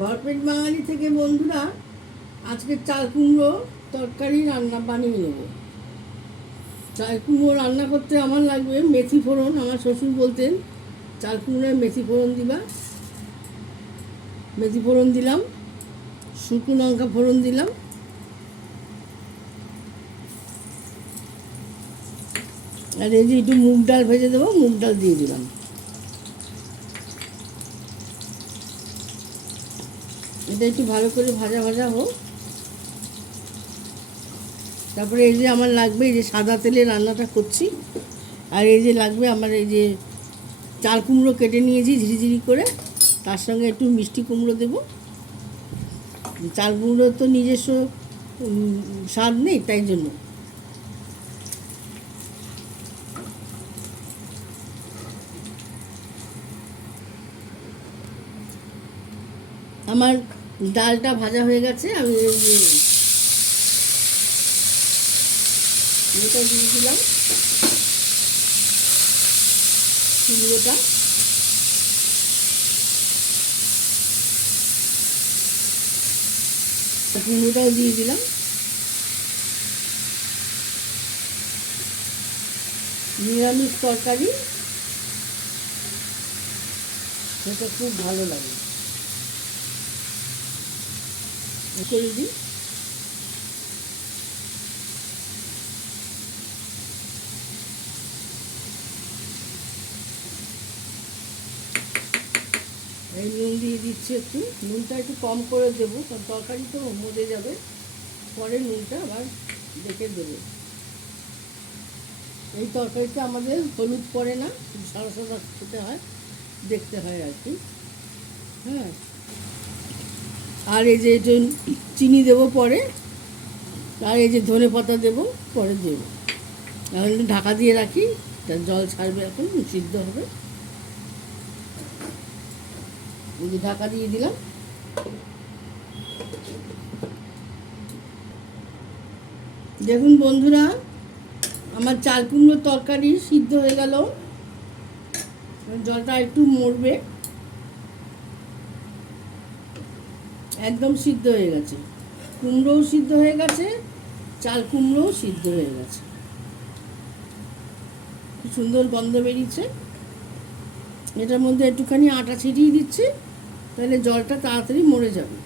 ভরপেট বাঙালি থেকে বন্ধুরা, আজকে চাল কুমড়ো তরকারি রান্না বানিয়ে নেব। চাল কুমড়ো রান্না করতে আমার লাগবে মেথি ফোড়ন। আমার শ্বশুর বলতেন চাল কুমড়োয় মেথি ফোড়ন দিবা। মেথি ফোড়ন দিলাম, শুকনো লঙ্কা ফোড়ন দিলাম, আর এই যে একটু মুগ ডাল ভেজে দেবো, মুগ ডাল দিয়ে দিলাম। এটা একটু ভালো করে ভাজা ভাজা হোক। তারপরে এই যে আমার লাগবে, এই যে সাদা তেলে রান্নাটা করছি, আর এই যে লাগবে আমার এই যে চাল কুমড়ো কেটে নিয়েছি ঝিরিঝিরি করে, তার সঙ্গে একটু মিষ্টি কুমড়ো দেবো। চাল কুমড়ো তো নিজস্ব স্বাদ নেই, তাই জন্য। আমার ডালটা ভাজা হয়ে গেছে, আমি এই যে এটা দিয়ে দিলাম, কুমড়োটা। কুমড়োটাও দিয়ে দিলাম। নিরামিষ তরকারি, সেটা খুব ভালো লাগে। করে দিই। এই নুন দিয়ে দিচ্ছি, একটু নুনটা একটু কম করে দেবো, কারণ তরকারি তো মজে যাবে, পরে নুনটা আবার দেখে দেবো। এই তরকারিতে আমাদের হলুদ পড়ে না, সাদা সাদা খেতে হয়, দেখতে হয় আর কি। হ্যাঁ, আর এই যে চিনি দেবো পরে, আর এই যে ধনে পাতা দেবো পরে দেবো। এখন ঢাকা দিয়ে রাখি, তার জল ছাড়বে, এখন সিদ্ধ হবে। এই যে ঢাকা দিয়ে দিলাম। দেখুন বন্ধুরা, আমার চাল কুমড়োর তরকারি সিদ্ধ হয়ে গেল। জলটা একটু মরবে, একদম সিদ্ধ হয়ে গেছে। কুমড়োও সিদ্ধ হয়ে গেছে, চাল কুমড়োও সিদ্ধ হয়ে গেছে, খুব সুন্দর গন্ধ বেরিয়েছে। এটার মধ্যে একটুখানি আটা ছিটিয়ে দিচ্ছি, তাহলে জলটা তাড়াতাড়ি মরে যাবে।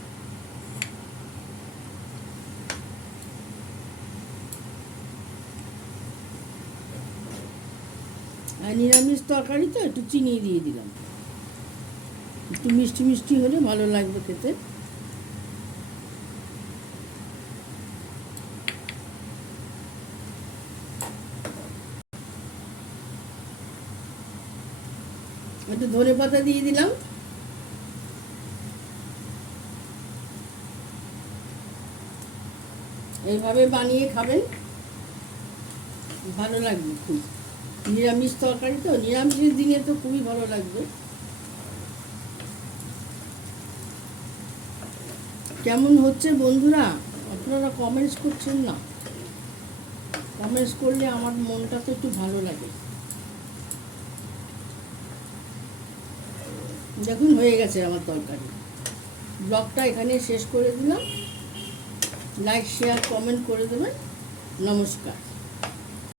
আর নিরামিষ তরকারি তো একটু চিনি দিয়ে দিলাম, একটু মিষ্টি মিষ্টি হলে ভালো লাগবে খেতে। একটু ধনে পাতা দিয়ে দিলাম। এইভাবে বানিয়ে খাবেন, ভালো লাগবে খুব। নিরামিষ তরকারি তো, নিরামিষের দিনে তো খুবই ভালো লাগবে। কেমন হচ্ছে বন্ধুরা, আপনারা কমেন্টস করছেন না? কমেন্টস করলে আমার মনটা তো একটু ভালো লাগে। দেখুন হয়ে গেছে আমার তরকারি। ব্লগটা এখানে শেষ করে দিলাম। লাইক শেয়ার কমেন্ট করে দেবেন। নমস্কার।